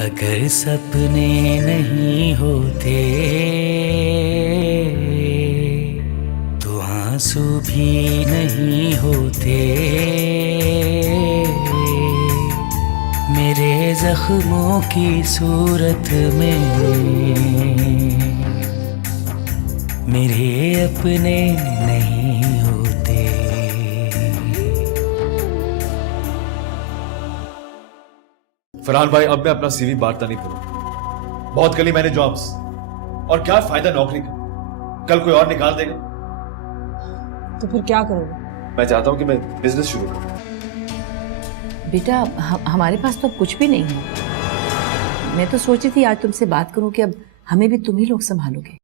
अगर सपने नहीं होते तो आंसू भी नहीं होते। मेरे जख्मों की सूरत में मेरे अपने नहीं होते। फरहान भाई, अब मैं अपना सीवी बांटता नहीं करूंगा। बहुत करी मैंने जॉब्स, और क्या फायदा नौकरी का, कल कोई और निकाल देगा। तो फिर क्या करोगे? मैं चाहता हूं कि मैं बिजनेस शुरू करूं। बेटा हमारे पास तो अब कुछ भी नहीं है। मैं तो सोची थी आज तुमसे बात करूं कि अब हमें भी तुम ही लोग संभालोगे।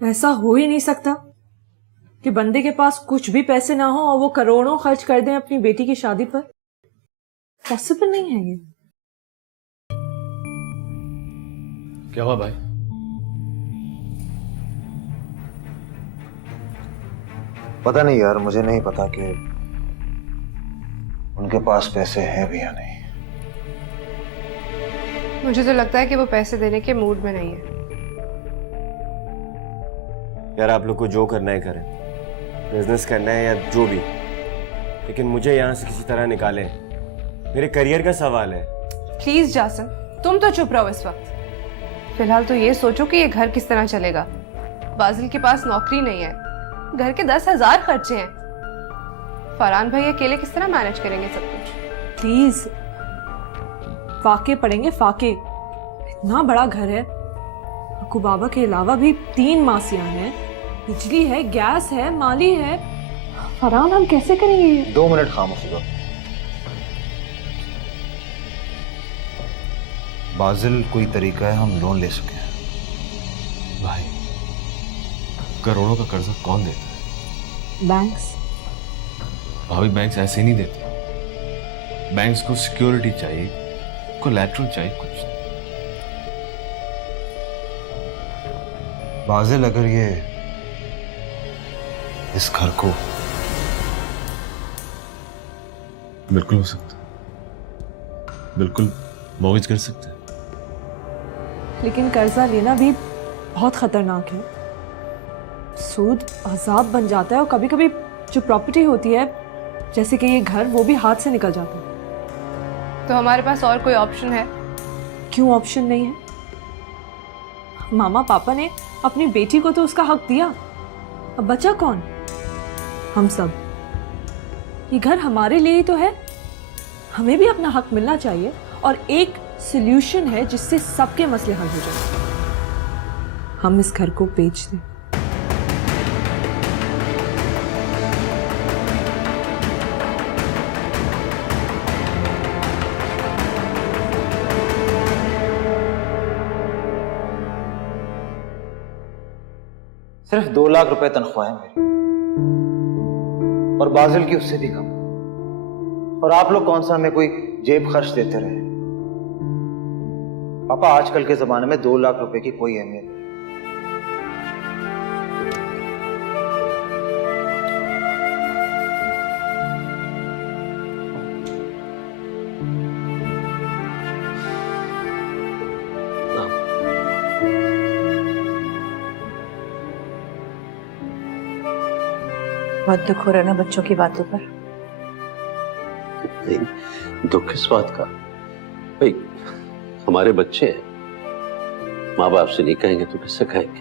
ऐसा हो ही नहीं सकता कि बंदे के पास कुछ भी पैसे ना हो और वो करोड़ों खर्च कर दें अपनी बेटी की शादी पर। पॉसिबल नहीं है ये। क्या हुआ भाई? पता नहीं यार, मुझे नहीं पता कि उनके पास पैसे हैं भी या नहीं। मुझे तो लगता है कि वो पैसे देने के मूड में नहीं है। यार आप लोग को जो करना है करें, बिजनेस करना है या जो भी, लेकिन मुझे यहाँ से किसी तरह निकालें। मेरे करियर का सवाल है। प्लीज जासन, तुम तो चुप रहो इस वक्त। फिलहाल तो ये सोचो कि ये घर किस तरह चलेगा। बाजिल के पास नौकरी नहीं है, घर के 10,000 खर्चे हैं। फरहान भाई अकेले किस तरह मैनेज करेंगे सब कुछ? प्लीज, फाके पड़ेंगे फाके। इतना बड़ा घर है, अक्कू बाबा के अलावा भी 3 मासियां हैं, बिजली है, गैस है, माली है। फरहान हम कैसे करेंगे? 2 मिनट खामोश हो। बाजिल, कोई तरीका है हम लोन ले सके? भाई, करोड़ों का कर्जा कौन देता है? बैंक्स। भाभी, बैंक्स ऐसे नहीं देते। बैंक्स को सिक्योरिटी चाहिए, कोलैटरल चाहिए कुछ। बाजिल, अगर ये इस घर को बिल्कुल हो सकता, बिल्कुल मॉर्गेज कर सकते हैं। लेकिन कर्जा लेना भी बहुत खतरनाक है। सूद अजाब बन जाता है और कभी कभी जो प्रॉपर्टी होती है, जैसे कि ये घर, वो भी हाथ से निकल जाता है। तो हमारे पास और कोई ऑप्शन है? क्यों ऑप्शन नहीं है? मामा पापा ने अपनी बेटी को तो उसका हक दिया, अब बचा कौन? हम सब। ये घर हमारे लिए ही तो है, हमें भी अपना हक मिलना चाहिए। और एक सॉल्यूशन है जिससे सबके मसले हल हो जाए। हम इस घर को बेच दें। सिर्फ 2 लाख रुपए तनख्वाह है मेरी, और बाजिल की उससे भी कम। और आप लोग कौन सा हमें कोई जेब खर्च देते रहे? पापा, आजकल के जमाने में 2 लाख रुपए की कोई अहमियत नहीं। बहुत दुख हो रहा है ना बच्चों की बातों पर? नहीं, दुख किस बात का भाई? हमारे बच्चे हैं, माँ बाप से नहीं कहेंगे तो किससे कहेंगे?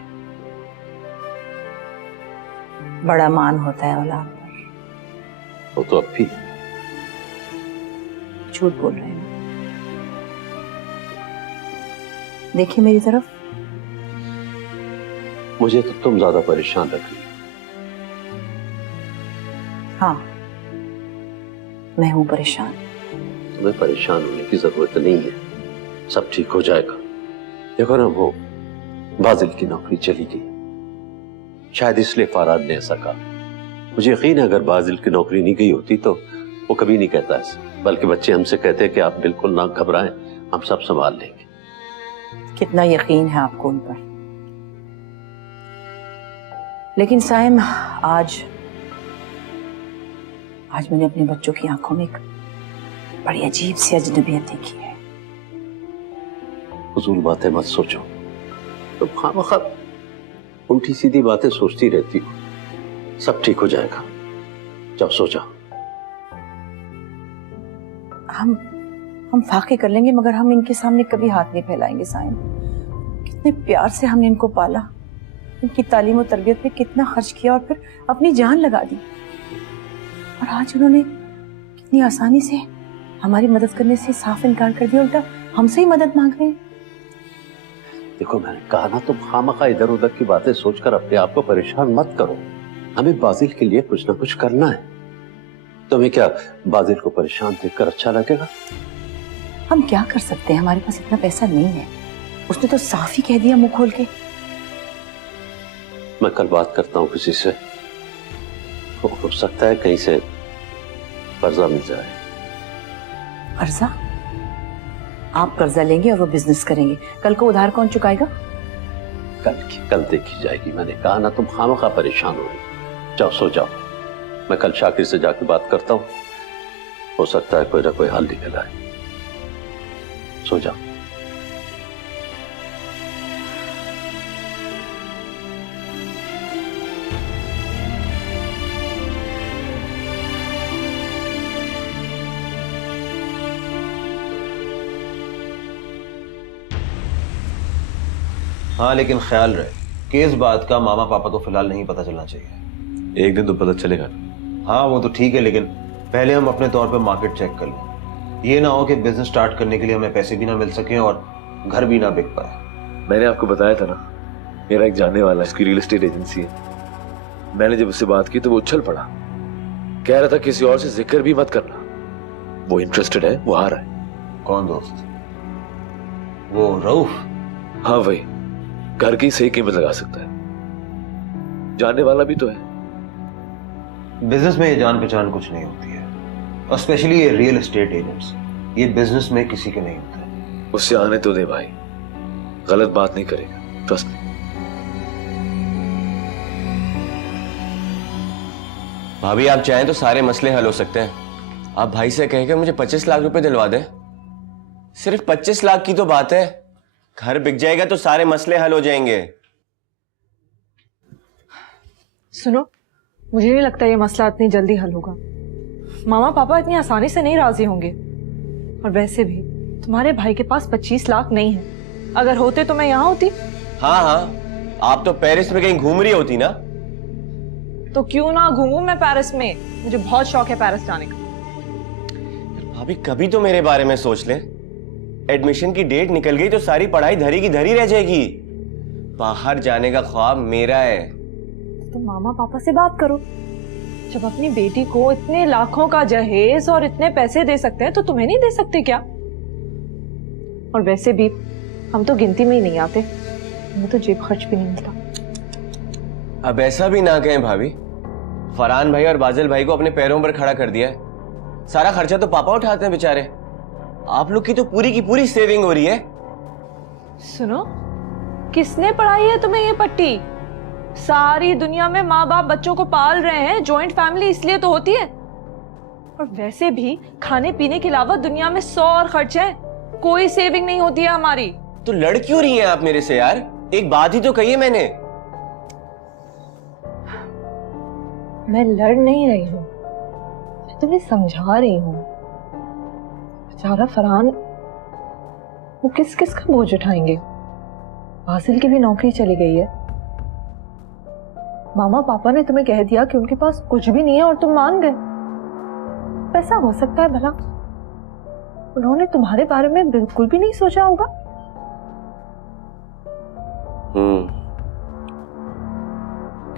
बड़ा मान होता है औलाद पर। वो तो अब भी झूठ बोल रहे हैं। देखिए मेरी तरफ। मुझे तो तुम ज्यादा परेशान रख रही। हाँ, मैं हूं परेशान। तुम्हें परेशान होने की जरूरत नहीं है, सब ठीक हो जाएगा। देखो ना, वो बाजिल की नौकरी चली गई, शायद इसलिए फरहान ने ऐसा कहा। मुझे यकीन है अगर बाजिल की नौकरी नहीं गई होती तो वो कभी नहीं कहता ऐसा, बल्कि बच्चे हमसे कहते हैं कि आप बिल्कुल ना घबराएं, हम सब संभाल लेंगे। कितना यकीन है आपको उन पर। लेकिन साइम, आज मैंने अपने बच्चों की आंखों में एक बड़ी अजीब सी अजनबियत देखी है। फजूल बातें मत सोचो। तो खामखा उल्टी सीधी बातें सोचती रहती हो। सब ठीक हो जाएगा, जाओ सो जाओ। हम फाके कर लेंगे, मगर हम इनके सामने कभी हाथ नहीं फैलाएंगे सायन। कितने प्यार से हमने इनको पाला, इनकी तालीम और तरबियत पे कितना खर्च किया और फिर अपनी जान लगा दी, और आज उन्होंने कितनी आसानी से हमारी मदद करने से साफ इनकार कर दिया, उल्टा हमसे ही मदद मांग रहे हैं। देखो मैंने कहा ना, तुम खामखा इधर उधर की बातें सोचकर अपने आप को परेशान मत करो। हमें बाजिल के लिए कुछ ना कुछ करना है। तुम्हें क्या बाजिल को परेशान देखकर अच्छा लगेगा? हम क्या कर सकते हैं, हमारे पास इतना पैसा नहीं है। उसने तो साफ ही कह दिया मुंह खोल के। मैं कल बात करता हूँ किसी से, हो सकता है कहीं से कर्जा मिल जाए। कर्जा? आप कर्जा लेंगे और वो बिजनेस करेंगे, कल को उधार कौन चुकाएगा? कल देखी जाएगी। मैंने कहा ना, तुम खामखा परेशान हो रही। जाओ सो जाओ, मैं कल शाकिर से जाकर बात करता हूँ, हो सकता है कोई ना कोई हल निकल आए। सो जाओ। हाँ, लेकिन ख्याल रहे कि इस बात का मामा पापा को फिलहाल नहीं पता चलना चाहिए। एक दिन तो पता चलेगा। हाँ वो तो ठीक है, लेकिन पहले हम अपने तौर पे मार्केट चेक कर लें। ये ना हो कि बिजनेस स्टार्ट करने के लिए हमें पैसे भी ना मिल सके और घर भी ना बिक पाए। मैंने आपको बताया था ना, मेरा एक जानने वाला, इसकी रियल एस्टेट एजेंसी है। मैंने जब उससे बात की तो वो उछल पड़ा, कह रहा था किसी और से जिक्र भी मत करना, वो इंटरेस्टेड है, वो आ रहा है। कौन दोस्त? वो रऊफ? हाँ वही, घर की सही कीमत लगा सकता है, जानने वाला भी तो है। बिजनेस में ये जान पहचान कुछ नहीं होती है, और स्पेशली ये रियल एस्टेट एजेंट्स, ये बिजनेस में किसी के नहीं होते। उससे आने तो दे भाई, गलत बात नहीं करेगा, ट्रस्ट मी। भाभी आप चाहें तो सारे मसले हल हो सकते हैं। आप भाई से कह के मुझे 25 लाख रुपए दिलवा दें। सिर्फ 25 लाख की तो बात है, घर बिक जाएगा तो सारे मसले हल हो जाएंगे। सुनो, मुझे नहीं लगता ये मसला इतनी जल्दी हल होगा। मामा पापा इतनी आसानी से नहीं राजी होंगे, और वैसे भी तुम्हारे भाई के पास 25 लाख नहीं है। अगर होते तो मैं यहाँ होती। हाँ हाँ, आप तो पेरिस में कहीं घूम रही होती ना। तो क्यों ना घूमूं मैं पेरिस में, मुझे बहुत शौक है पेरिस जाने का। भाभी कभी तो मेरे बारे में सोच ले। एडमिशन की डेट निकल गई तो सारी पढ़ाई धरी की धरी रह जाएगी। बाहर जाने का ख्वाब मेरा है। तो मामा पापा से बात करो, जब अपनी बेटी को इतने लाखों का जहेज और इतने पैसे दे सकते हैं तो तुम्हें नहीं दे सकते क्या? और वैसे भी हम तो गिनती में ही नहीं आते, हमें तो जेब खर्च भी नहीं मिलता। अब ऐसा भी ना कहें भाभी, फरहान भाई और बाजिल भाई को अपने पैरों पर खड़ा कर दिया है। सारा खर्चा तो पापा उठाते हैं बेचारे। आप लोग की तो पूरी की पूरी सेविंग हो रही है। सुनो, किसने पढ़ाई है तुम्हें ये पट्टी? सारी दुनिया में माँ बाप बच्चों को पाल रहे हैं, जॉइंट फैमिली इसलिए तो होती है। और वैसे भी खाने पीने के अलावा दुनिया में 100 और खर्चे हैं, कोई सेविंग नहीं होती है हमारी। तो लड़ क्यों रही हैं आप मेरे से यार? एक बात ही तो कही है मैंने। मैं लड़ नहीं रही हूँ, मैं तुम्हें समझा रही हूँ। बेचारा फरहान, वो किस किस का बोझ उठाएंगे? बासिल की भी नौकरी चली गई है। मामा पापा ने तुम्हें कह दिया कि उनके पास कुछ भी नहीं है और तुम मान गए। पैसा हो सकता है भला, उन्होंने तुम्हारे बारे में बिल्कुल भी नहीं सोचा होगा।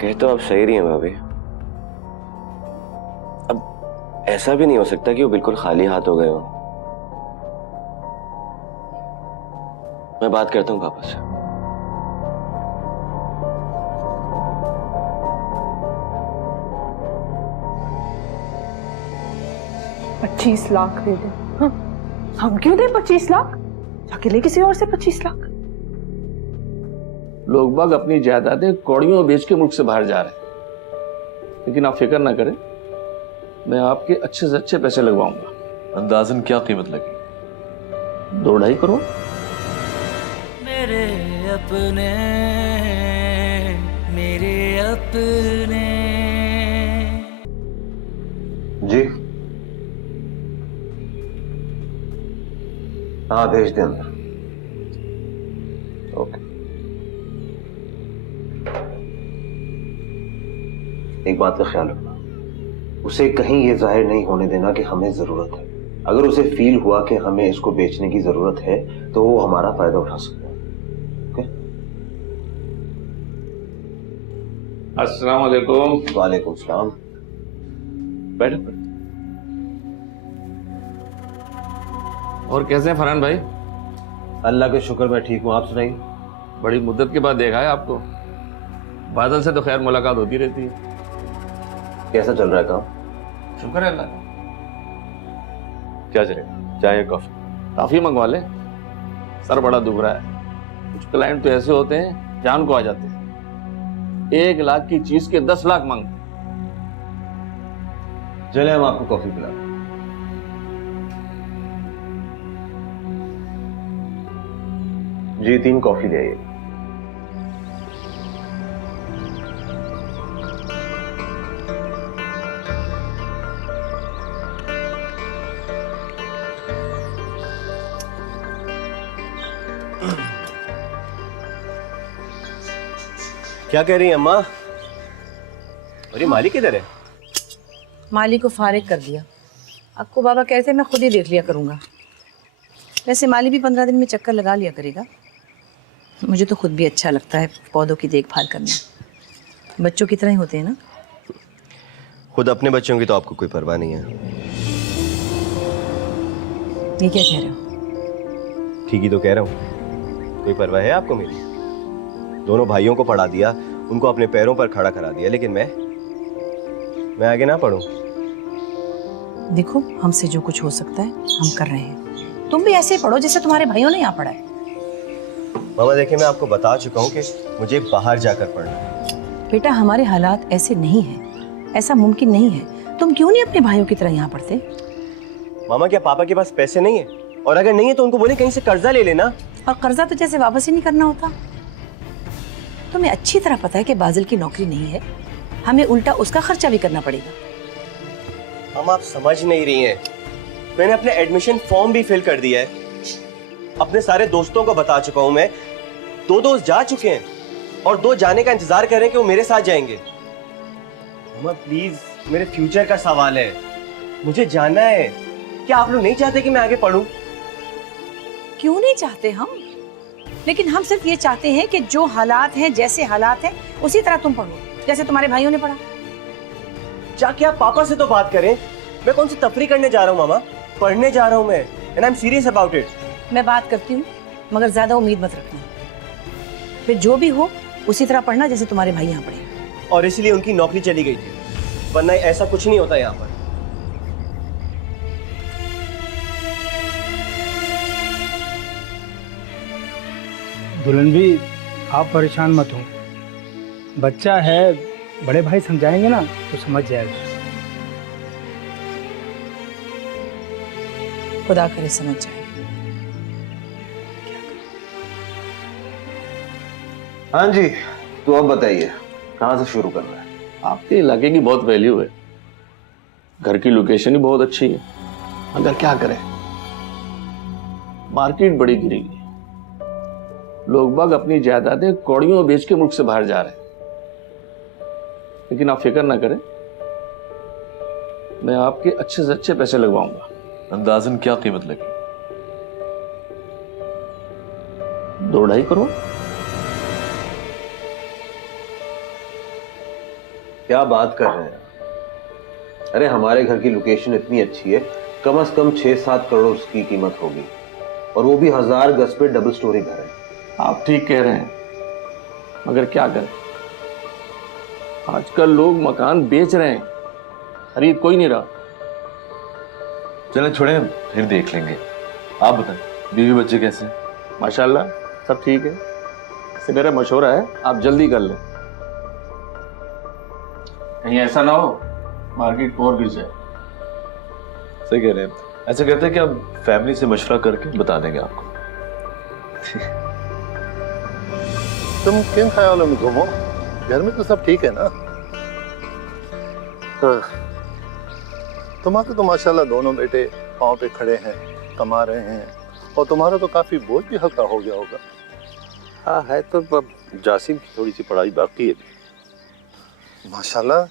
कह तो आप सही रही हैं भाभी। अब ऐसा भी नहीं हो सकता कि वो बिल्कुल खाली हाथ हो गए हो। मैं बात करता हूँ पापा से। $25 लाख दे दे। हाँ, हम क्यों दे 25 लाख? जाके ले किसी और से 25 लाख। लोग बाग अपनी जायदादें कौड़ियों बेच के मुल्क से बाहर जा रहे हैं, लेकिन आप फिक्र ना करें, मैं आपके अच्छे से अच्छे पैसे लगवाऊंगा। अंदाजन क्या कीमत लगी? 2-2.5 करोड़। मेरे अपने, मेरे अपने। जी हाँ, भेज दें अंदर। ओके। एक बात का ख्याल रखना, उसे कहीं ये जाहिर नहीं होने देना कि हमें जरूरत है। अगर उसे फील हुआ कि हमें इसको बेचने की जरूरत है तो वो हमारा फायदा उठा सकता है। ओके? अस्सलाम वालेकुम। वालेकुम सलाम। बैठो बैठो। और कैसे हैं फरहान भाई? अल्लाह के शुक्र मैं ठीक हूँ, आप सुनाइए। बड़ी मुद्दत के बाद देखा है आपको। बादल से तो खैर मुलाकात होती रहती है। कैसा चल रहा है काम? शुक्र है अल्लाह का। क्या चलेगा, चाय या कॉफी? काफी मंगवा ले, सर बड़ा दुख रहा है। कुछ क्लाइंट तो ऐसे होते हैं जान को आ जाते हैं, 1 लाख की चीज के 10 लाख मांगते। चले हम आपको कॉफी पिलाते हैं। जी 3 कॉफी ले आइए। क्या कह रही है अम्मा? अरे मालिक किधर है? माली को फारिग कर दिया। आपको बाबा कहते मैं खुद ही देख लिया करूँगा। वैसे माली भी 15 दिन में चक्कर लगा लिया करेगा। मुझे तो खुद भी अच्छा लगता है पौधों की देखभाल करना। बच्चों की तरह ही होते हैं ना। खुद अपने बच्चों की तो आपको कोई परवाह नहीं है। ये क्या कह रहे हो? ठीक ही तो कह रहा हूँ। कोई परवाह है आपको मेरी? दोनों भाइयों को पढ़ा दिया, उनको अपने पैरों पर खड़ा करा दिया, लेकिन मैं आगे ना पढ़ूं। देखो, हमसे जो कुछ हो सकता है हम कर रहे हैं। तुम भी ऐसे ही पढ़ो जैसे तुम्हारे भाइयों ने यहाँ पढ़ा है। मामा देखिए, मैं आपको बता चुका हूँ कि मुझे बाहर जाकर पढ़ना है। बेटा, हमारे हालात ऐसे नहीं हैं, ऐसा मुमकिन नहीं है। तुम क्यों नहीं अपने भाइयों की तरह यहाँ पढ़ते? मामा क्या पापा के पास पैसे नहीं है? और अगर नहीं है तो उनको बोले कहीं से कर्जा ले लेना। और कर्जा तो जैसे वापस ही नहीं करना होता। तुम्हें अच्छी तरह पता है कि बाजिल की नौकरी नहीं है, हमें उल्टा उसका खर्चा भी करना पड़ेगा। मामा आप समझ नहीं रही हैं। मैंने अपने एडमिशन फॉर्म भी फिल कर दिया है। अपने सारे दोस्तों को बता चुका हूं मैं। 2 दोस्त जा चुके हैं और 2 जाने का इंतजार कर रहे हैं कि वो मेरे साथ जाएंगे। मामा प्लीज, मेरे फ्यूचर का सवाल है, मुझे जाना है। क्या आप लोग नहीं चाहते कि मैं आगे पढूं? क्यों नहीं चाहते हम? लेकिन हम सिर्फ ये चाहते हैं कि जो हालात हैं, जैसे हालात हैं उसी तरह तुम पढ़ो, जैसे तुम्हारे भाइयों ने पढ़ा। जाके आप पापा से तो बात करें। मैं कौन सी तफरी करने जा रहा हूँ मामा? पढ़ने जा रहा हूँ मैं, and I am serious about it. मैं बात करती हूँ, मगर ज्यादा उम्मीद मत रखना। फिर जो भी हो उसी तरह पढ़ना जैसे तुम्हारे भाई यहाँ पढ़े। और इसलिए उनकी नौकरी चली गई थी, वरना ऐसा कुछ नहीं होता यहाँ पर। दुल्हन भी, आप परेशान मत हो। बच्चा है, बड़े भाई समझाएंगे ना तो समझ जाएगा। खुदा करे समझ जाए। हाँ जी, तो अब बताइए कहाँ से शुरू करना है? आपके इलाके की बहुत वैल्यू है, घर की लोकेशन ही बहुत अच्छी है, मगर क्या करें, मार्केट बड़ी गिरी है। लोग बाग अपनी जायदादें कौड़ियों बेच के मुल्क से बाहर जा रहे हैं। लेकिन आप फिक्र ना करें, मैं आपके अच्छे से अच्छे पैसे लगवाऊंगा। अंदाजन क्या कीमत लगी? 2-2.5 करोड़। क्या बात कर रहे हैं? अरे हमारे घर की लोकेशन इतनी अच्छी है, कम से कम 6-7 करोड़ उसकी कीमत होगी, और वो भी 1000 गज पे डबल स्टोरी घर है। आप ठीक कह रहे हैं, मगर क्या करें, आजकल लोग मकान बेच रहे हैं, खरीद कोई नहीं रहा। चले छोड़े, फिर देख लेंगे। आप बताएं, बीवी बच्चे कैसे? माशाल्लाह सब ठीक है। से मेरा मशवरा है, आप जल्दी कर लें, कहीं ऐसा ना हो मार्केट और गिर जाए। सही कह रहे हैं। ऐसा करते हैं कि अब फैमिली से मशवरा करके बता देंगे आपको। तुम किन ख्यालों में घूमो? घर में तो सब ठीक है ना? हाँ। तुम्हारे तो माशाल्लाह दोनों बेटे पाँव पे खड़े हैं, कमा रहे हैं, और तुम्हारा तो काफी बोझ भी हल्का हो गया होगा। हाँ है, तो अब जासिम की थोड़ी सी पढ़ाई बाकी है। माशाल्लाह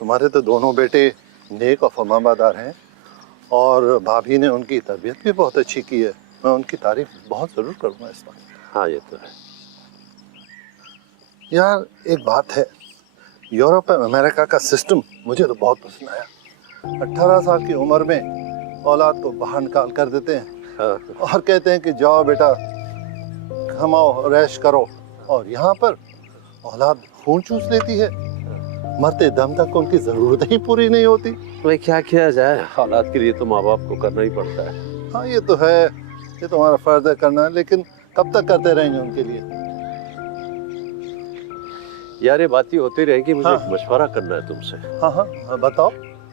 तुम्हारे तो दोनों बेटे नेक और फरमाबरदार हैं, और भाभी ने उनकी तरबियत भी बहुत अच्छी की है। मैं उनकी तारीफ बहुत जरूर करूँगा इस बात। हाँ ये तो है यार, एक बात है, यूरोप और अमेरिका का सिस्टम मुझे तो बहुत पसंद आया। 18 साल की उम्र में औलाद को बाहर निकाल कर देते हैं। हाँ। और कहते हैं कि जाओ बेटा कमाओ रैश करो, और यहाँ पर औलाद खून चूस लेती है, मरते दम तक उनकी जरूरतें ही पूरी नहीं होती। भाई क्या किया जाए, हालात के लिए तो माँ बाप को करना ही पड़ता है। हाँ ये तो है, ये तुम्हारा फर्ज है करना, लेकिन कब तक करते रहेंगे उनके लिए? यार ये बात ही होती रहेगी, मुझे हाँ। एक मशवरा करना है तुमसे। हाँ हाँ हाँ, बताओ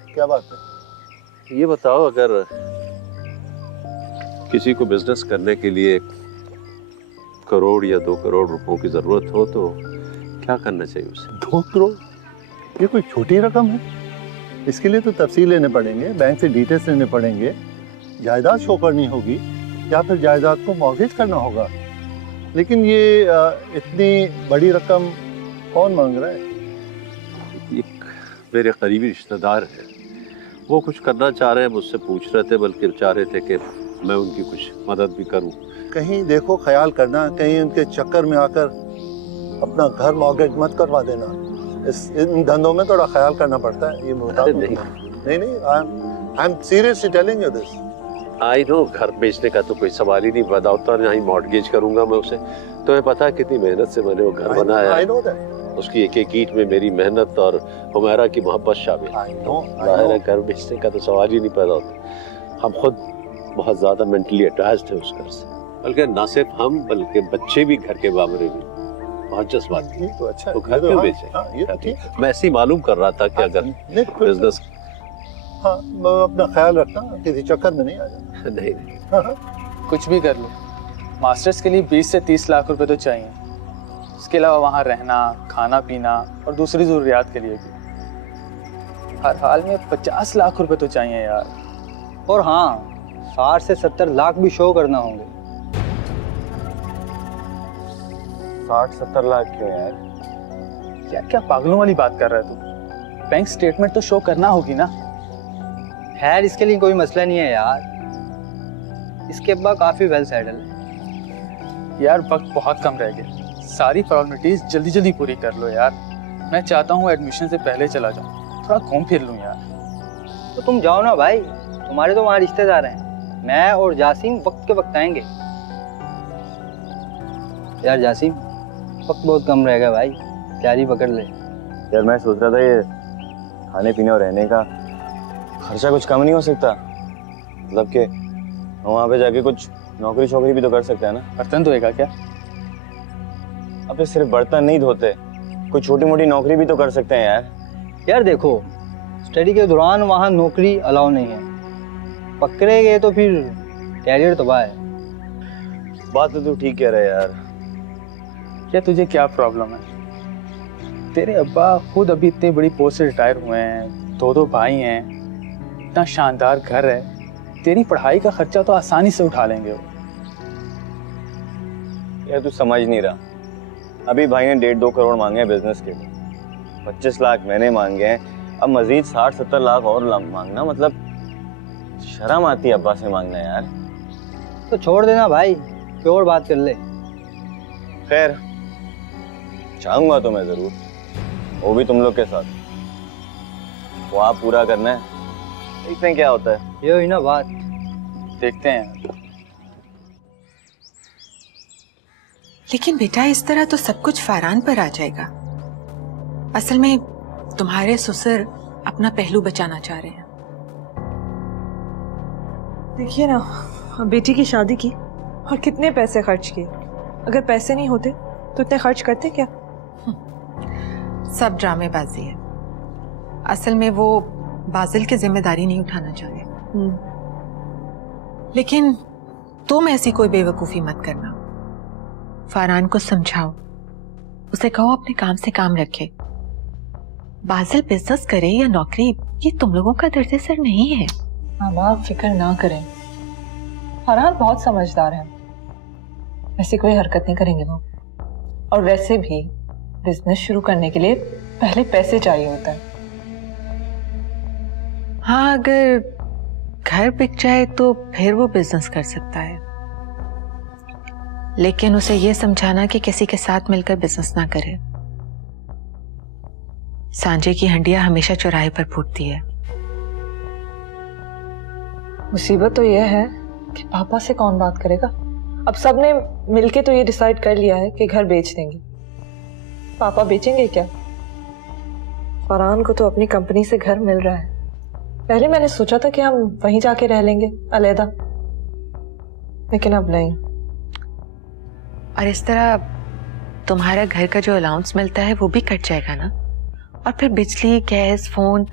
क्या बात है? ये बताओ, अगर किसी को बिजनेस करने के लिए 1 करोड़ या 2 करोड़ रुपयों की जरूरत हो तो क्या करना चाहिए उसे? 2 करोड़? ये कोई छोटी रकम है? इसके लिए तो तफसील लेने पड़ेंगे, बैंक से डिटेल्स लेने पड़ेंगे, जायदाद शो करनी होगी, या फिर जायदाद को मॉर्गेज करना होगा। लेकिन ये इतनी बड़ी रकम कौन मांग रहा है? एक मेरे करीबी रिश्तेदार है, वो कुछ करना चाह रहे हैं, मुझसे पूछ रहे थे, बल्कि चाह रहे थे कि मैं उनकी कुछ मदद भी करूं। कहीं देखो ख्याल करना, कहीं उनके चक्कर में आकर अपना घर मॉर्गेज मत करवा देना। इन धंधों में थोड़ा ख्याल करना पड़ता है। ये बता दो। नहीं, I am seriously telling you this. I know, घर बेचने का तो कोई सवाल ही नहीं, बताता नहीं मॉर्गेज करूंगा मैं उसे। तुम्हें पता है कितनी मेहनत से मैंने वो घर बनाया है, उसकी एक एक ईंट में मेरी मेहनत और हुमैरा की मोहब्बत शामिल है। घर बेचने का तो सवाल ही नहीं पैदा होता। हम खुद बहुत ज्यादा मेंटली अटैच्ड है उस घर से, बल्कि न सिर्फ हम बल्कि बच्चे भी घर के मामले में बहुत जज्बाती। तो अच्छा, तो घर क्यों बेचे? मैं ऐसे ही मालूम कर रहा था कि अगर बिजनेस, हाँ अपना ख्याल रखना, किसी चक्कर में नहीं आ जाना। नहीं कुछ भी कर लो, मास्टर्स के लिए 20 से 30 लाख रुपए तो चाहिए। इसके अलावा वहाँ रहना, खाना पीना और दूसरी जरूरियात के लिए भी हर हाल में 50 लाख रुपए तो चाहिए यार। और हाँ, 60 से 70 लाख भी शो करना होंगे। 60-70 लाख क्यों यार? क्या क्या पागलों वाली बात कर रहा है तू? बैंक स्टेटमेंट तो शो करना होगी ना। खैर इसके लिए कोई मसला नहीं है यार, इसके अब्बा काफी वेल सेटल है। यार वक्त बहुत कम रह गया, सारी फॉर्मेलिटीज जल्दी जल्दी पूरी कर लो यार। मैं चाहता हूँ एडमिशन से पहले चला जाऊँ, थोड़ा घूम फिर लूँ यार। तो तुम जाओ ना भाई, तुम्हारे तो वहाँ रिश्तेदार हैं। मैं और जासिम वक्त के वक्त आएंगे। यार जासिम, वक्त बहुत कम रह गया भाई, तैयारी पकड़ ले। यार मैं सोच रहा था ये खाने पीने और रहने का खर्चा कुछ कम नहीं हो सकता? मतलब कि हम वहाँ पे जाके कुछ नौकरी छोकरी भी तो कर सकते हैं ना। बर्तन धोएगा क्या? अब सिर्फ बर्तन नहीं धोते, कोई छोटी मोटी नौकरी भी तो कर सकते हैं यार। यार देखो, स्टडी के दौरान वहाँ नौकरी अलाउ नहीं है, पकड़े गए तो फिर कैरियर तबाह है। बात तो तू ठीक कह रहा है यार। क्या तुझे क्या प्रॉब्लम है? तेरे अब्बा खुद अभी इतनी बड़ी पोस्ट से रिटायर हुए हैं, 2 भाई हैं, इतना शानदार घर है, तेरी पढ़ाई का खर्चा तो आसानी से उठा लेंगे वो। यार तू समझ नहीं रहा, अभी भाई ने 1.5-2 करोड़ मांगे हैं बिजनेस के लिए, 25 लाख मैंने मांगे हैं, अब मजीद 60-70 लाख और मांगना, मतलब शर्म आती है अब्बा से मांगना यार। तो छोड़ देना भाई, कोई और बात कर ले। खैर चाहूंगा तो मैं जरूर, वो भी तुम लोग के साथ। वो आप पूरा करना है, देखते हैं क्या होता है। ये ही ना बात, देखते हैं। लेकिन बेटा इस तरह तो सब कुछ फरहान पर आ जाएगा। असल में तुम्हारे ससुर अपना पहलू बचाना चाह रहे हैं। देखिए ना, बेटी की शादी की और कितने पैसे खर्च किए। अगर पैसे नहीं होते तो इतने खर्च करते क्या? सब ड्रामेबाजी है। असल में वो बाजिल की जिम्मेदारी नहीं उठाना चाह रहे। लेकिन तुम ऐसी कोई बेवकूफ़ी मत करना, फरहान को समझाओ उसे कहो अपने काम से काम रखे। बाजिल बिजनेस करे या नौकरी, ये तुम लोगों का दर्द-ए-सर नहीं है। मामा आप फिक्र ना करें, फरहान बहुत समझदार है, ऐसी कोई हरकत नहीं करेंगे वो। और वैसे भी बिजनेस शुरू करने के लिए पहले पैसे चाहिए होता है। हाँ, अगर घर बिक जाए तो फिर वो बिजनेस कर सकता है, लेकिन उसे ये समझाना कि किसी के साथ मिलकर बिजनेस ना करे। सांझे की हंडिया हमेशा चौराहे पर फूटती है। मुसीबत तो यह है कि पापा से कौन बात करेगा। अब सबने मिलके तो ये डिसाइड कर लिया है कि घर बेच देंगे। पापा बेचेंगे क्या? फरहान को तो अपनी कंपनी से घर मिल रहा है। पहले मैंने सोचा था कि हम वहीं जाके रह लेंगे अलग, लेकिन अब नहीं। और इस तरह तुम्हारा घर का जो अलाउंस मिलता है वो भी कट जाएगा ना, और फिर बिजली, गैस, फोन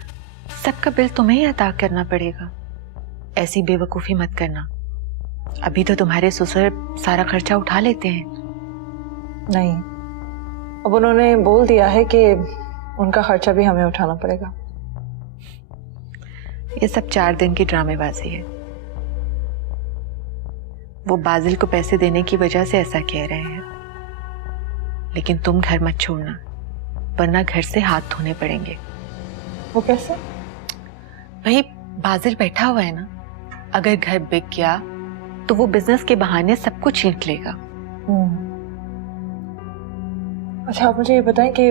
सबका बिल तुम्हें ही अदा करना पड़ेगा। ऐसी बेवकूफी मत करना। अभी तो तुम्हारे ससुर सारा खर्चा उठा लेते हैं। नहीं, अब उन्होंने बोल दिया है कि उनका खर्चा भी हमें उठाना पड़ेगा। ये सब 4 दिन की ड्रामेबाजी है। वो बाजिल को पैसे देने की वजह से ऐसा कह रहे हैं, लेकिन तुम घर मत छोड़ना, वरना घर से हाथ धोने पड़ेंगे। वो कैसे? भाई बाजिल बैठा हुआ है ना, अगर घर बिक गया तो वो बिजनेस के बहाने सब कुछ छीन लेगा। अच्छा आप मुझे ये बताएं कि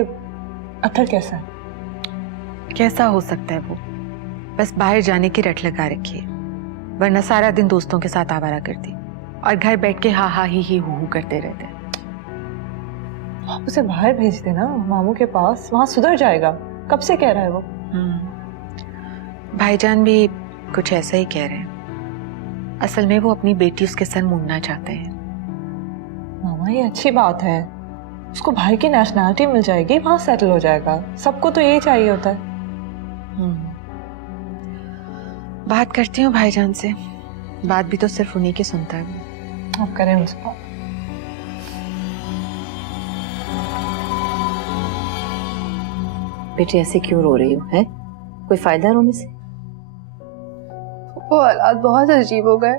अत्तर कैसा है? कैसा हो सकता है वो? बस बाहर जाने की रट लगा रखी है, वरना सारा दिन दोस्तों के साथ आवारा करती और घर बैठ के हा हा ही हू करते रहते। आप उसे बाहर भेज देना मामू के पास, वहां सुधर जाएगा। कब से कह रहा है वो? भाईजान भी कुछ ऐसा ही कह रहे हैं। असल में वो अपनी बेटी उसके संग मूंढना चाहते हैं। मामा ये अच्छी बात है, उसको भाई की नेशनैलिटी मिल जाएगी, वहां सेटल हो जाएगा। सबको तो यही चाहिए होता है। बात करती हूँ भाईजान से, बात भी तो सिर्फ उन्हीं की सुनता है। आप करें उनसे बात। बेटी ऐसे क्यों रो रही हो? है कोई फायदा रोने से? वो हालात बहुत अजीब हो गए।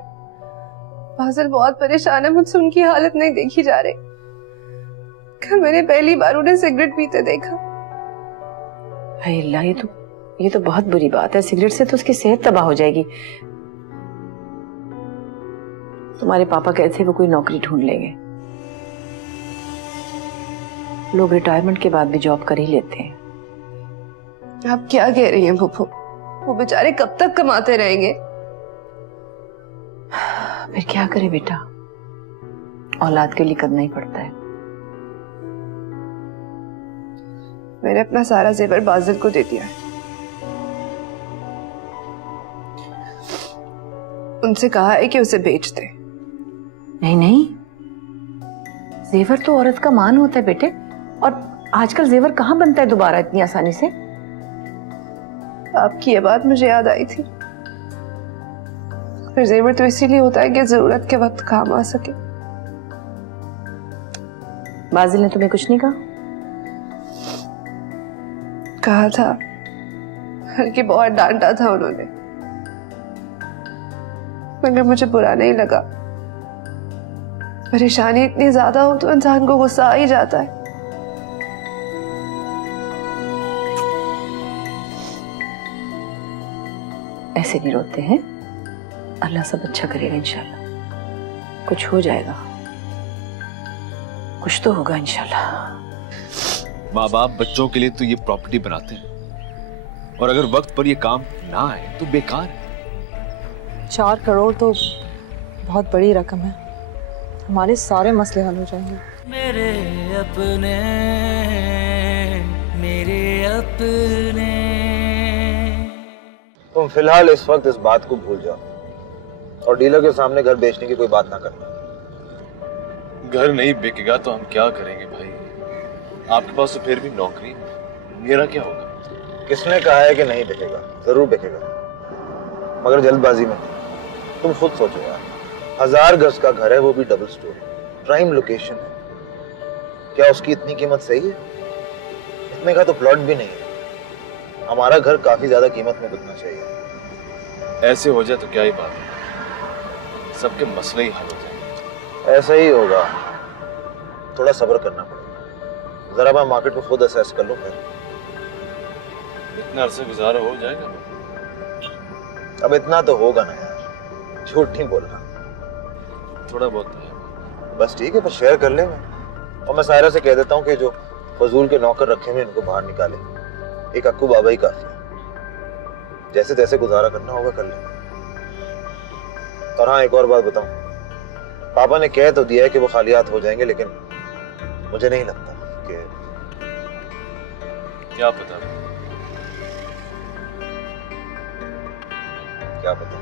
बाजिल बहुत परेशान है, मुझसे उनकी हालत नहीं देखी जा रही। कल मैंने पहली बार उन्हें सिगरेट पीते देखा। हाय अल्लाह, ये तो बहुत बुरी बात है। सिगरेट से तो उसकी सेहत तबाह हो जाएगी। तुम्हारे पापा कहते थे वो कोई नौकरी ढूंढ लेंगे। लोग रिटायरमेंट के बाद भी जॉब कर ही लेते हैं। आप क्या कह रही हैं फूफू? वो बेचारे कब तक कमाते रहेंगे? फिर क्या करे बेटा, औलाद के लिए करना ही पड़ता है। मैंने अपना सारा जेवर बाजिल को दे दिया है। उनसे कहा है कि उसे बेच दे। नहीं, जेवर तो औरत का मान होता है बेटे, और आजकल जेवर कहाँ बनता है दोबारा इतनी आसानी से। आपकी ये बात मुझे याद आई थी। फिर जेवर तो इसीलिए होता है कि जरूरत के वक्त काम आ सके। बाजिल ने तुम्हें कुछ नहीं कहा? कहा था, बल्कि बहुत डांटा था उन्होंने, मगर मुझे बुरा नहीं लगा। परेशानी इतनी ज्यादा हो तो इंसान को गुस्सा आ ही जाता है। ऐसे नहीं रोते हैं, अल्लाह सब अच्छा करेगा इंशाल्लाह। कुछ हो जाएगा, कुछ तो होगा इंशाल्लाह। माँ बाप बच्चों के लिए तो ये प्रॉपर्टी बनाते हैं, और अगर वक्त पर ये काम ना आए तो बेकार है। 4 करोड़ तो बहुत बड़ी रकम है, हमारे सारे मसले हल हो जाएंगे। मेरे अपने, मेरे अपने। तुम फिलहाल इस वक्त इस बात को भूल जाओ और डीलर के सामने घर बेचने की कोई बात ना करना। घर नहीं बिकेगा तो हम क्या करेंगे भाई? आपके पास तो फिर भी नौकरी, मेरा क्या होगा? किसने कहा है कि नहीं बिकेगा? जरूर बिकेगा, मगर जल्दबाजी में। तुम खुद सोचो यार, 1000 गज का घर है, वो भी डबल स्टोरी, प्राइम लोकेशन है। क्या उसकी इतनी कीमत सही है? इतने का तो प्लॉट भी नहीं है। हमारा घर काफी ज्यादा कीमत में बिकना चाहिए। ऐसे हो जाए तो क्या ही बात है, सबके मसले ही हल हो जाए। ऐसा ही होगा, थोड़ा सब्र करना पड़ेगा। जरा मैं मार्केट को खुद असेस कर लूं, फिर इतना अरसे गुजारा हो जाएगा। अब इतना तो होगा ना यार, झूठ नहीं बोलना। थोड़ा बहुत है। बस ठीक है, बस शेयर कर लेंगे। और मैं सायरा से कह देता हूँ कि जो फजूल के नौकर रखे हुए इनको बाहर निकाले। एक अक्कू बाबा ही काफी है, जैसे तैसे गुजारा करना होगा कर लेंगे। और हाँ, एक और बात बताऊं, पापा ने कह तो दिया है कि वो खाली हाथ हो जाएंगे, लेकिन मुझे नहीं लगता कि क्या पता क्या पता।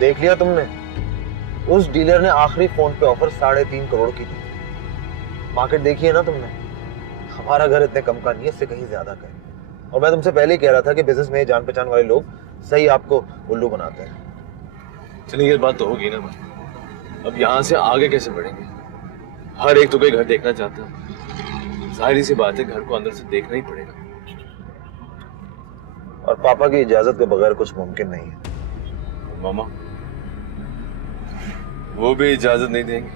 देख लिया तुमने, उस डीलर ने आखिरी फोन पे ऑफर 3.5 करोड़ की दी। मार्केट देखी है ना तुमने, हमारा घर इतने कम का नहीं है, इससे कहीं ज्यादा का है। और मैं तुमसे पहले ही कह रहा था कि बिजनेस में जान पहचान वाले लोग सही आपको उल्लू बनाते हैं। चलिए, ये बात तो होगी ना भाई। अब यहाँ से आगे कैसे बढ़ेंगे? हर एक तो कोई घर देखना चाहता है, जाहिर सी बात है घर को अंदर से देखना ही पड़ेगा। और पापा की इजाजत के बगैर कुछ मुमकिन नहीं है। मामा वो भी इजाजत नहीं देंगे।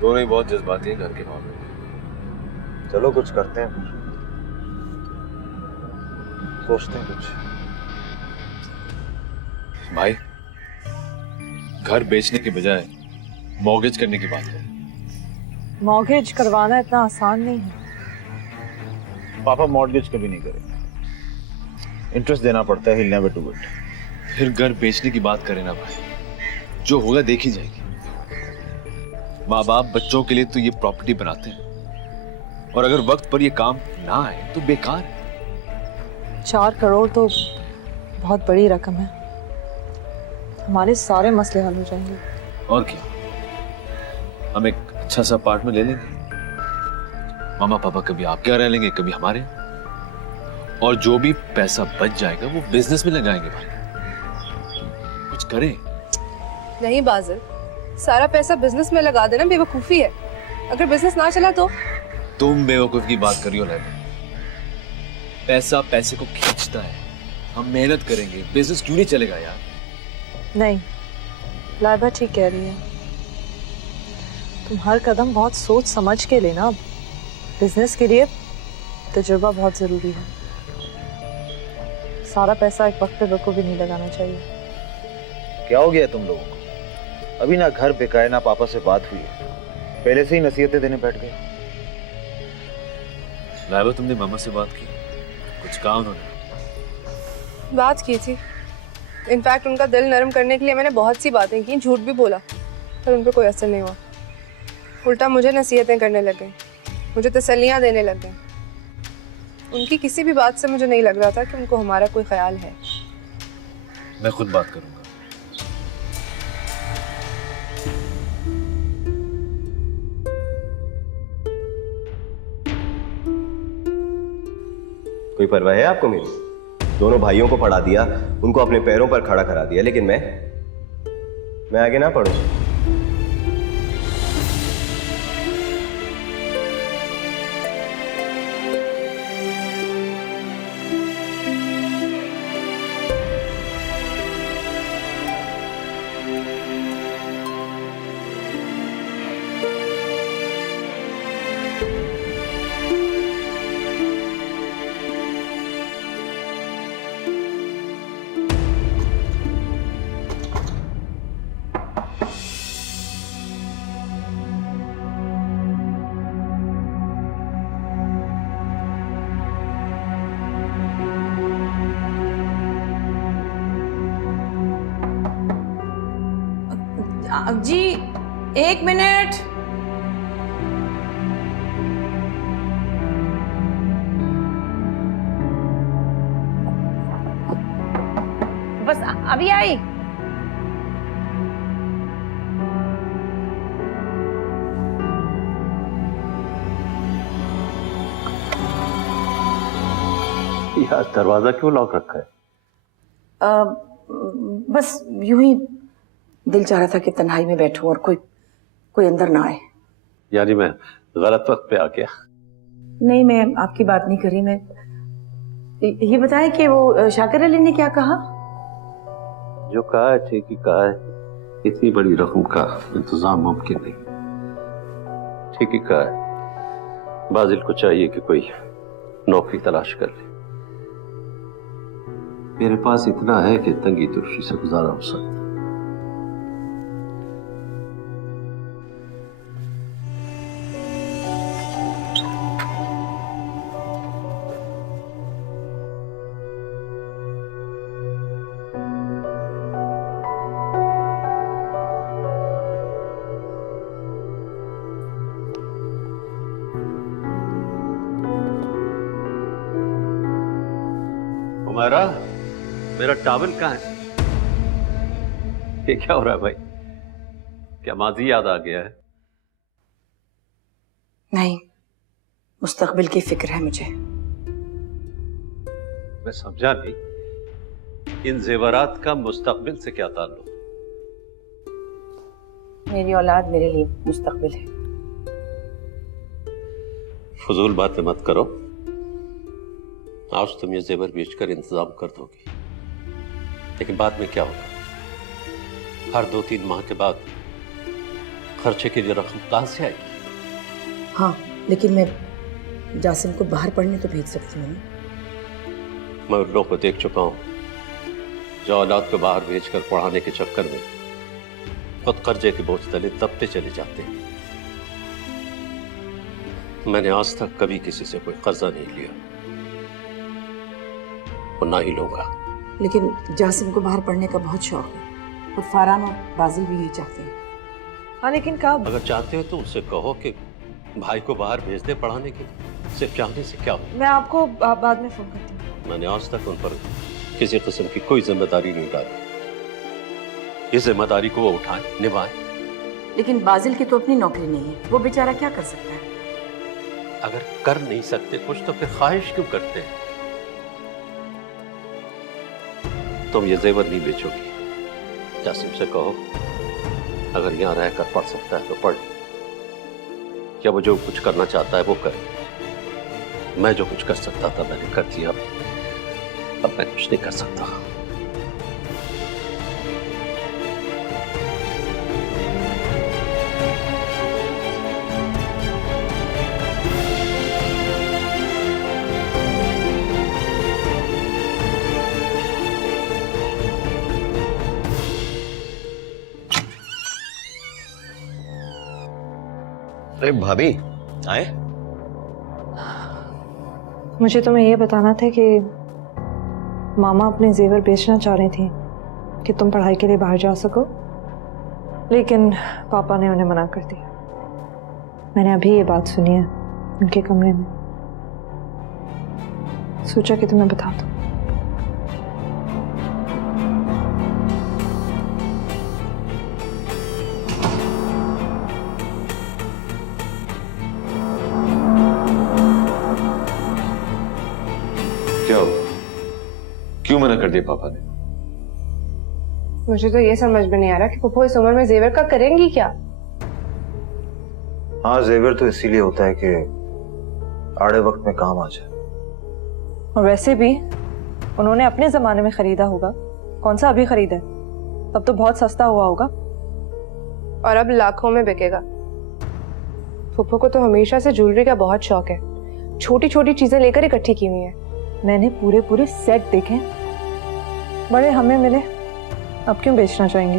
दोनों ही बहुत जज्बाती हैं घर के मामले में। चलो कुछ करते हैं, सोचते हैं कुछ। भाई, घर बेचने के बजाय मॉर्गेज करने की बात करें। मॉर्गेज करवाना इतना आसान नहीं है। पापा मॉर्गेज कभी नहीं करेंगे, इंटरेस्ट देना पड़ता है। हिल नेवर डू इट। फिर घर बेचने की बात करें ना भाई, जो होगा देखी जाएगी। माँ बाप बच्चों के लिए तो ये प्रॉपर्टी बनाते हैं, और अगर वक्त पर ये काम ना आए तो बेकार है। 4 करोड़ तो बहुत बड़ी रकम है, हमारे सारे मसले हल हो जाएंगे। और क्या, हम एक अच्छा सा अपार्टमेंट ले लेंगे। मामा पापा कभी आपके यहाँ रह लेंगे, कभी हमारे, और जो भी पैसा बच जाएगा वो बिजनेस में लगाएंगे। भाई कुछ करें। नहीं बाजिल, सारा पैसा बिजनेस में लगा देना बेवकूफी है। अगर बिजनेस ना चला तो? तुम बेवकूफ की बात करियो लैबा। पैसा पैसे को खींचता है, हम मेहनत करेंगे, बिजनेस क्यों नहीं चलेगा यार? नहीं, लाइबा ठीक कह रही है। तुम हर कदम बहुत सोच समझ के लेना। बिजनेस के लिए तजुर्बा बहुत जरूरी है। सारा पैसा एक वक्त पे बखूबी नहीं लगाना चाहिए। क्या हो गया तुम लोगों को? अभी ना घर बिका है, ना पापा से बात हुई है, पहले से ही नसीहतें देने बैठ गए। लाइबा, तुमने मामा से बात की? कुछ कहा उन्होंने? बात की थी। इनफैक्ट उनका दिल नरम करने के लिए मैंने बहुत सी बातें की, झूठ भी बोला, पर उन पर कोई असर नहीं हुआ। उल्टा मुझे नसीहतें करने लग गए, मुझे तसल्लियां देने लग गए। उनकी किसी भी बात से मुझे नहीं लग रहा था कि उनको हमारा कोई ख्याल है। मैं खुद बात करूंगा। कोई परवाह है आपको मेरी? दोनों भाइयों को पढ़ा दिया, उनको अपने पैरों पर खड़ा करा दिया, लेकिन मैं आगे ना पढ़ूं। जी 1 मिनट। बस अभी आई। यार दरवाजा क्यों लॉक रखा है? बस यूं ही दिल चाह रहा था कि तन्हाई में बैठूं और कोई अंदर ना आए। यानी मैं गलत वक्त पे आ गया? नहीं, मैं आपकी बात नहीं करी। मैं ये बताएं कि वो शाकिर अली ने क्या कहा? जो कहा है ठीक ही कहा है, इतनी बड़ी रकम का इंतजाम मुमकिन नहीं। ठीक ही कहा है, बाजिल को चाहिए कि कोई नौकरी तलाश कर ले। मेरे पास इतना है कि तंगी तुर्शी से गुजारा हो सकता है। उमैरा, मेरा टावल कहाँ है? ये क्या हो रहा है भाई? क्या माजी याद आ गया है? नहीं, मुस्तकबिल की फिक्र है मुझे। मैं समझा नहीं, इन जेवरात का मुस्तकबिल से क्या ताल्लुक? मेरी औलाद मेरे लिए मुस्तकबिल है। फजूल बातें मत करो। आज तुम ये जेवर बेचकर इंतजाम कर दोगी, लेकिन बाद में क्या होगा? हर 2-3 माह के बाद खर्चे की रकम कहां से आएगी? हाँ, लेकिन मैं जासिम को बाहर पढ़ने तो भेज सकती हूँ। मैं उन लोगों को देख चुका हूं जो औलाद को बाहर भेजकर पढ़ाने के चक्कर में खुद कर्जे के बोझ तले दबते चले जाते हैं। मैंने आज तक कभी किसी से कोई कर्जा नहीं लिया और ना ही लूंगा। लेकिन जासिम को बाहर पढ़ने का बहुत शौक है और फारान और बाजिल भी यही चाहते हैं। हाँ, लेकिन कब? अगर चाहते हो तो उनसे कहो कि भाई को बाहर भेज दे पढ़ाने के लिए। सिर्फ चाहने से क्या होगा? मैं आपको बाद में फोन करती हूँ। मैंने आज तक उन पर किसी किस्म की कोई जिम्मेदारी नहीं डाली। इस जिम्मेदारी को वो उठाएं, निभाएं। लेकिन बाजिल की तो अपनी नौकरी नहीं है, वो बेचारा क्या कर सकता है? अगर कर नहीं सकते कुछ तो फिर ख्वाहिश क्यों करते हैं? तुम ये जेवर नहीं बेचोगी। जासिम से कहो अगर यहाँ रहकर पढ़ सकता है तो पढ़, या वो जो कुछ करना चाहता है वो करे। मैं जो कुछ कर सकता था मैंने कर दिया, अब मैं कुछ नहीं कर सकता। अरे भाभी आए? मुझे तुम्हें ये बताना था कि मामा अपने जेवर बेचना चाह रही थी कि तुम पढ़ाई के लिए बाहर जा सको, लेकिन पापा ने उन्हें मना कर दिया। मैंने अभी ये बात सुनी है उनके कमरे में, सोचा कि तुम्हें बता दूं। क्या हो? क्यों मना कर दिया पापा ने? मुझे तो ये समझ में नहीं आ रहा कि पुप्पो इस उम्र में जेवर का करेंगी क्या। हाँ, जेवर तो इसीलिए होता है कि आड़े वक्त में काम आ जाए। और वैसे भी उन्होंने अपने जमाने में खरीदा होगा, कौन सा अभी खरीदा है? तब तो बहुत सस्ता हुआ होगा और अब लाखों में बिकेगा। पुप्पो को तो हमेशा से ज्वेलरी का बहुत शौक है, छोटी छोटी चीजें लेकर इकट्ठी की हुई है। मैंने पूरे पूरे सेट देखे, बड़े हमें मिले, अब क्यों बेचना चाहेंगे?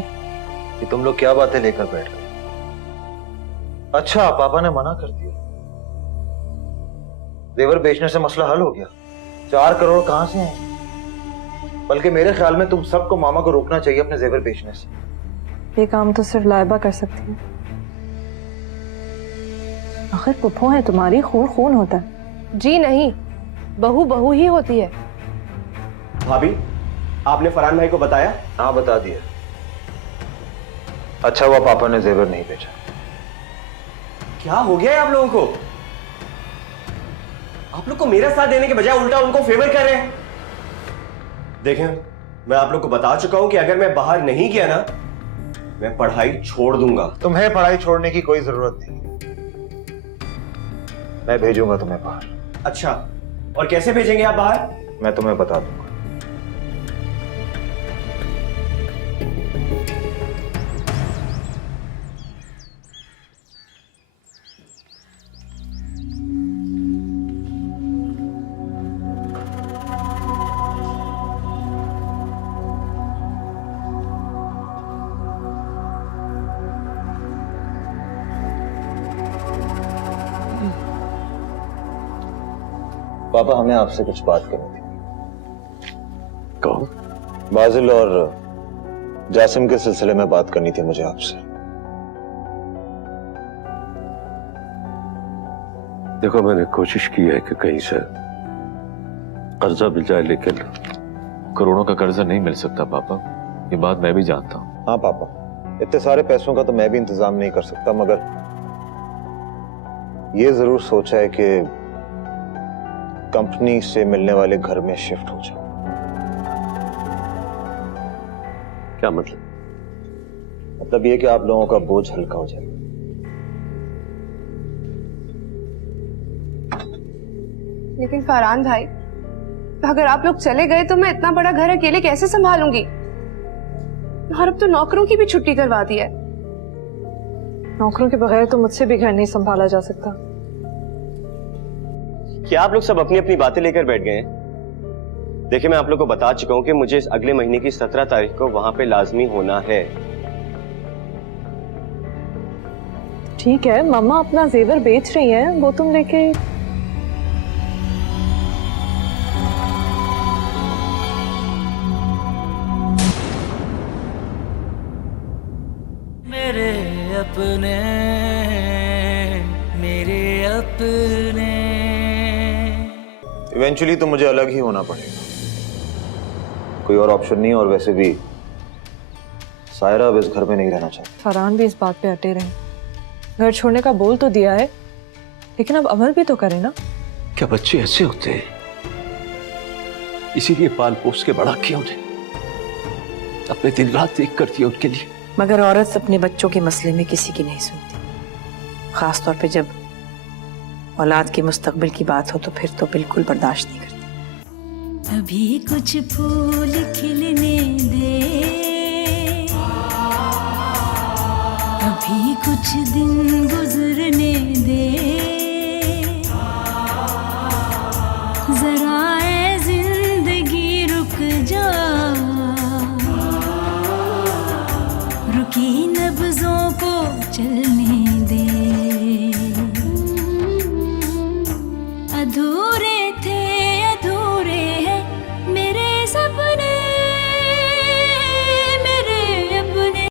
कि तुम लोग क्या बातें लेकर बैठ गए? अच्छा, पापा ने मना कर दिया। जेवर बेचने से मसला हल हो गया। 4 करोड़ कहां से आए? बल्कि मेरे ख्याल में तुम सबको मामा को रोकना चाहिए अपने जेवर बेचने से। ये काम तो सिर्फ लाइबा कर सकती है। आखिर पुप्पो है तुम्हारी, खून खून होता है। जी नहीं, बहू बहू ही होती है। भाभी, आपने फरहान भाई को बताया? हाँ, बता दिया। अच्छा हुआ पापा ने जेवर नहीं बेचा। क्या हो गया है आप लोगों को? आप लोग को मेरा साथ देने के बजाय उल्टा उनको फेवर कर रहे हैं। देखें, मैं आप लोग को बता चुका हूं कि अगर मैं बाहर नहीं गया ना, मैं पढ़ाई छोड़ दूंगा। तुम्हें पढ़ाई छोड़ने की कोई जरूरत नहीं, मैं भेजूंगा तुम्हें बाहर। अच्छा, और कैसे भेजेंगे आप बाहर? मैं तुम्हें बता दूंगा। पापा, हमें आपसे कुछ बात करनी थी। कहो। बाजिल और जासिम के सिलसिले में बात करनी थी मुझे आपसे। देखो, मैंने कोशिश की है कि कहीं से कर्जा मिल जाए, लेकिन करोड़ों का कर्जा नहीं मिल सकता पापा, ये बात मैं भी जानता हूँ। हाँ पापा, इतने सारे पैसों का तो मैं भी इंतजाम नहीं कर सकता, मगर ये जरूर सोचा है कि कंपनी से मिलने वाले घर में शिफ्ट हो जाओ। क्या मतलब? मतलब ये कि आप लोगों का बोझ हल्का हो जाए। लेकिन फरहान भाई, अगर आप लोग चले गए तो मैं इतना बड़ा घर अकेले कैसे संभालूंगी? और अब तो नौकरों की भी छुट्टी करवा दी है। नौकरों के बगैर तो मुझसे भी घर नहीं संभाला जा सकता। क्या आप लोग सब अपनी अपनी बातें लेकर बैठ गए हैं? देखिए, मैं आप लोग को बता चुका हूं कि मुझे इस अगले महीने की 17 तारीख को वहां पे लाजमी होना है। ठीक है, मम्मा अपना जेवर बेच रही हैं, वो तुम लेके। मेरे अपने, मेरे अपने। इवेंचुअली तो मुझे अलग ही होना पड़ेगा, कोई और ऑप्शन नहीं। और वैसे भी सायरा अब इस घर में नहीं रहना चाहती। फरहान भी इस बात पे अटे रहे। घर छोड़ने का बोल तो दिया है, लेकिन अब अमल भी तो करे ना। क्या बच्चे ऐसे होते हैं? इसीलिए पाल पोस के बड़ा किया उन्हें, अपने दिन रात एक करती है उनके लिए। मगर औरत अपने बच्चों के मसले में किसी की नहीं सुनती, खास तौर पे जब औलाद के मुस्तकबिल की बात हो तो फिर तो बिल्कुल बर्दाश्त नहीं करती। अभी कुछ फूल खिलने दे, अभी कुछ दिन गुजरने दे, जरा ए जिंदगी रुक जा, रुकी नब्जों को चलने दे, अधूरे